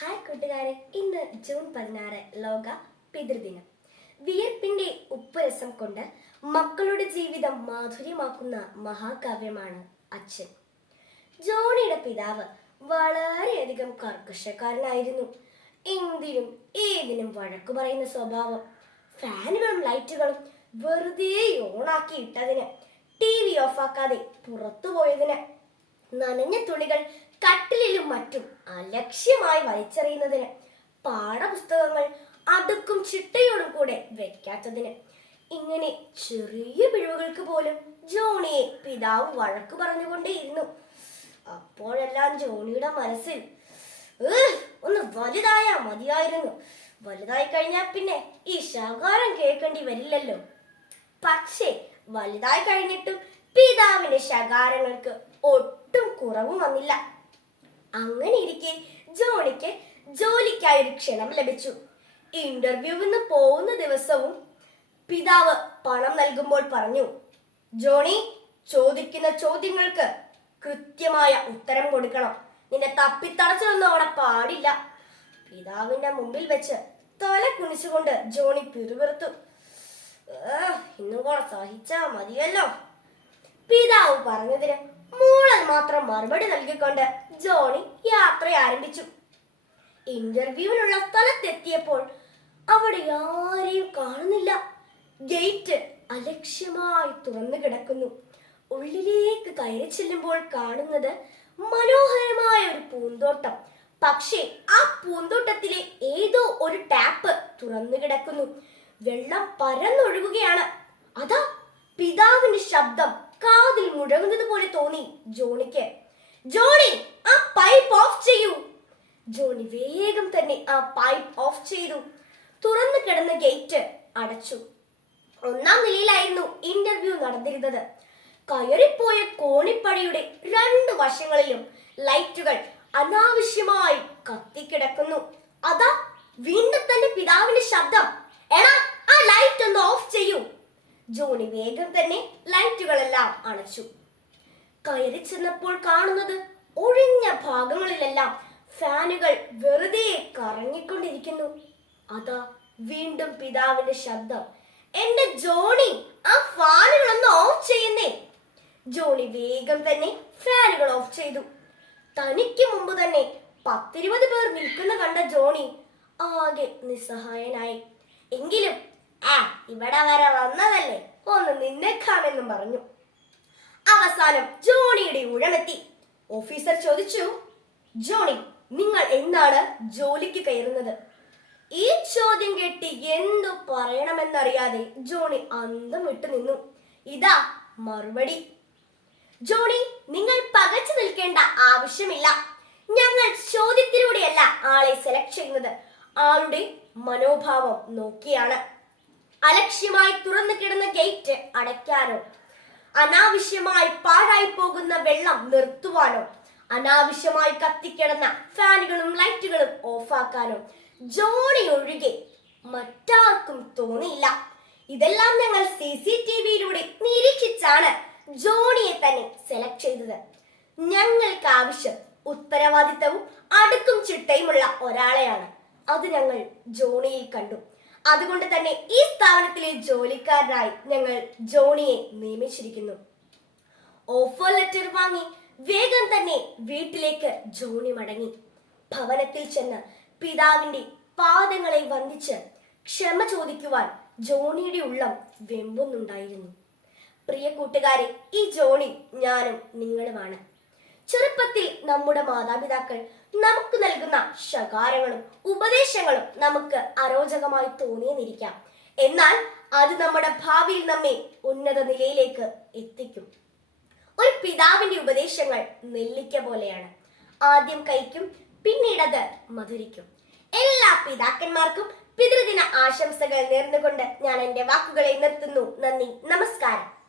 Hi കൂട്ടുകാരെ ഇന്ന് June പതിനാറ് ലോക പിതൃദിനം. വിയർപ്പിന്റെ ഉപ്പുരസം കൊണ്ട് മക്കളുടെ ജീവിതം മാധുര്യമാക്കുന്ന മഹാകാവ്യമാണ് അച്ഛൻ. ജോണിയുടെ പിതാവ് വളരെയധികം കർക്കശക്കാരനായിരുന്നു. എന്തിനും ഏതിനും വഴക്കു പറയുന്ന സ്വഭാവം. ഫാനുകളും ലൈറ്റുകളും വെറുതെ ഓണാക്കി ഇട്ടതിന് ടി വി ഓഫാക്കാതെ പുറത്തു പോയതിന് നനഞ്ഞ തുണികൾ കട്ടിലിലും മറ്റും അലക്ഷ്യമായി വലിച്ചെറിയുന്നതിന് പാഠപുസ്തകങ്ങൾ അടുക്കും ചിട്ടയോടും കൂടെ വെക്കാത്തതിന്. ഇങ്ങനെ ചെറിയ പിഴവുകൾക്ക് പോലും ജോണിയെ പിതാവ് വഴക്കു പറഞ്ഞുകൊണ്ടേയിരുന്നു. അപ്പോഴെല്ലാം ജോണിയുടെ മനസ്സിൽ "ഏഹ്, ഒന്ന് വലുതായാ മതിയായിരുന്നു. വലുതായി കഴിഞ്ഞാൽ പിന്നെ ഈ ശകാരം കേൾക്കേണ്ടി വരില്ലല്ലോ. പക്ഷേ വലുതായി കഴിഞ്ഞിട്ടും പിതാവിന്റെ ശകാരങ്ങൾക്ക് ഒട്ടും കുറവ് വന്നില്ല. അങ്ങനെ ഇരിക്കെ ജോണിക്ക് ജോലിക്കായി ഒരു ക്ഷണം ലഭിച്ചു. ഇന്റർവ്യൂവിന് പോകുന്ന ദിവസവും പിതാവ് പണം നൽകുമ്പോൾ പറഞ്ഞു ജോണി ചോദിക്കുന്ന ചോദ്യങ്ങൾക്ക് കൃത്യമായ ഉത്തരം കൊടുക്കണം. നിന്നെ തപ്പിത്തടച്ചതൊന്നും അവിടെ പാടില്ല. പിതാവിന്റെ മുമ്പിൽ വെച്ച് തല കുണിച്ചുകൊണ്ട് ജോണി പിറുപിറുത്തു "ഏഹ്, ഇന്നും കൂടെ സഹിച്ചാ മതിയല്ലോ. പിതാവ് പറഞ്ഞതിന് മൂളൽ മാത്രം മറുപടി നൽകിക്കൊണ്ട് ജോണി യാത്ര ആരംഭിച്ചു. ഇന്റർവ്യൂവിനുള്ള സ്ഥലത്തെത്തിയപ്പോൾ അവിടെ ആരെയും കാണുന്നില്ല. ഗേറ്റ് അലക്ഷ്യമായി തുറന്നു കിടക്കുന്നു. ഉള്ളിലേക്ക് കയറി ചെല്ലുമ്പോൾ കാണുന്നത് മനോഹരമായ ഒരു പൂന്തോട്ടം. പക്ഷേ ആ പൂന്തോട്ടത്തിലെ ഏതോ ഒരു ടാപ്പ് തുറന്നു കിടക്കുന്നു. വെള്ളം പരന്നൊഴുകുകയാണ്. അതാ പിതാവിന്റെ ശബ്ദം. മുഴങ്ങുന്നത് പോലെ തോന്നി ജോണിക്ക്. ജോണി ആ പൈപ്പ് ഓഫ് ചെയ്യൂ. ജോണി വേഗം തന്നെ ആ പൈപ്പ് ഓഫ് ചെയ്തു. തുറന്നു കിടന്ന ഗേറ്റ് അടച്ചു. ഒന്നാം നിലയിലായിരുന്നു ഇന്റർവ്യൂ നടന്നിരുന്നത്. കയറിപ്പോയ കോണിപ്പടിയുടെ രണ്ട് വശങ്ങളിലും ലൈറ്റുകൾ അനാവശ്യമായി കത്തിക്കിടക്കുന്നു. അതാ വീണ്ടും തന്റെ പിതാവിന്റെ ശബ്ദം. എടാ ആ ലൈറ്റ് ഒന്ന് ഓഫ് ചെയ്യൂ. ജോണി വേഗം തന്നെ ലൈറ്റുകളെല്ലാം അണച്ചു കയറി ചെന്നപ്പോൾ കാണുന്നത് ഒഴിഞ്ഞ ഭാഗങ്ങളിലെല്ലാം ഫാനുകൾ വെറുതെ കറങ്ങിക്കൊണ്ടിരിക്കുന്നു. അതാ വീണ്ടും പിതാവിന്റെ ശബ്ദം. എന്റെ ജോണി ആ ഫാനുകളൊന്ന് ഓഫ് ചെയ്യുന്നേ. ജോണി വേഗം തന്നെ ഫാനുകൾ ഓഫ് ചെയ്തു. തനിക്ക് മുമ്പ് തന്നെ പത്തിരുപത് പേർ നിൽക്കുന്ന കണ്ട ജോണി ആകെ നിസ്സഹായനായി. എങ്കിലും ആ ഇവിടെ വരെ വന്നതല്ലേ? ഒന്ന് നിന്നേക്കാമെന്നും പറഞ്ഞു. അവസാനം ജോണിയുടെ ഊഴമെത്തി ഓഫീസർ ചോദിച്ചു ജോണി നിങ്ങൾ എന്താണ് ജോലിക്ക് കയറുന്നത്? ഈ ചോദ്യം കേട്ട് എന്തു പറയണമെന്നറിയാതെ ജോണി അന്തം വിട്ടു നിന്നു. ഇതാ മറുപടി. ജോണി നിങ്ങൾ പകച്ചു നിൽക്കേണ്ട ആവശ്യമില്ല. ഞങ്ങൾ ചോദ്യത്തിലൂടെയല്ല ആളെ സെലക്ട് ചെയ്യുന്നത്. ആളുടെ മനോഭാവം നോക്കിയാണ്. അലക്ഷ്യമായി തുറന്നു കിടന്ന ഗേറ്റ് അടയ്ക്കാനോ അനാവശ്യമായി പാഴായി പോകുന്ന വെള്ളം നിർത്തുവാനോ അനാവശ്യമായി കത്തിക്കിടന്ന ഫാനുകളും ലൈറ്റുകളും ഓഫാക്കാനോ ജോണി ഒഴികെ മറ്റാർക്കും തോന്നിയില്ല. ഇതെല്ലാം ഞങ്ങൾ സി സി ടി വിയിലൂടെ നിരീക്ഷിച്ചാണ് ജോണിയെ തന്നെ സെലക്ട് ചെയ്തത്. ഞങ്ങൾക്ക് ആവശ്യം ഉത്തരവാദിത്തവും അടുക്കും ചിട്ടയുമുള്ള ഒരാളെയാണ്. അത് ഞങ്ങൾ ജോണിയിൽ കണ്ടു. അതുകൊണ്ട് തന്നെ ഈ സ്ഥാപനത്തിലെ ജോലിക്കാരനായി ഞങ്ങൾ ജോണിയെ നിയമിച്ചിരിക്കുന്നു. ഓഫർ ലെറ്റർ വാങ്ങി വേഗം തന്നെ വീട്ടിലേക്ക് ജോണി മടങ്ങി. ഭവനത്തിൽ ചെന്ന് പിതാവിന്റെ പാദങ്ങളെ വന്ദിച്ച് ക്ഷമ ചോദിക്കുവാൻ ജോണിയുടെ ഉള്ളം വെമ്പുന്നുണ്ടായിരുന്നു. പ്രിയ കൂട്ടുകാരെ ഈ ജോണി ഞാനും നിങ്ങളുമാണ്. ചെറുപ്പത്തിൽ നമ്മുടെ മാതാപിതാക്കൾ നമുക്ക് നൽകുന്ന ശകാരങ്ങളും ഉപദേശങ്ങളും നമുക്ക് അരോചകമായി തോന്നിയെന്നിരിക്കാം. എന്നാൽ അത് നമ്മുടെ ഭാവിയിൽ നമ്മെ ഉന്നത നിലയിലേക്ക് എത്തിക്കും. ഒരു പിതാവിന്റെ ഉപദേശങ്ങൾ നെല്ലിക്ക പോലെയാണ്. ആദ്യം കഴിക്കും പിന്നീടത് മധുരിക്കും. എല്ലാ പിതാക്കന്മാർക്കും പിതൃദിന ആശംസകൾ നേർന്നുകൊണ്ട് ഞാൻ എന്റെ വാക്കുകളെ നിർത്തുന്നു. നന്ദി നമസ്കാരം.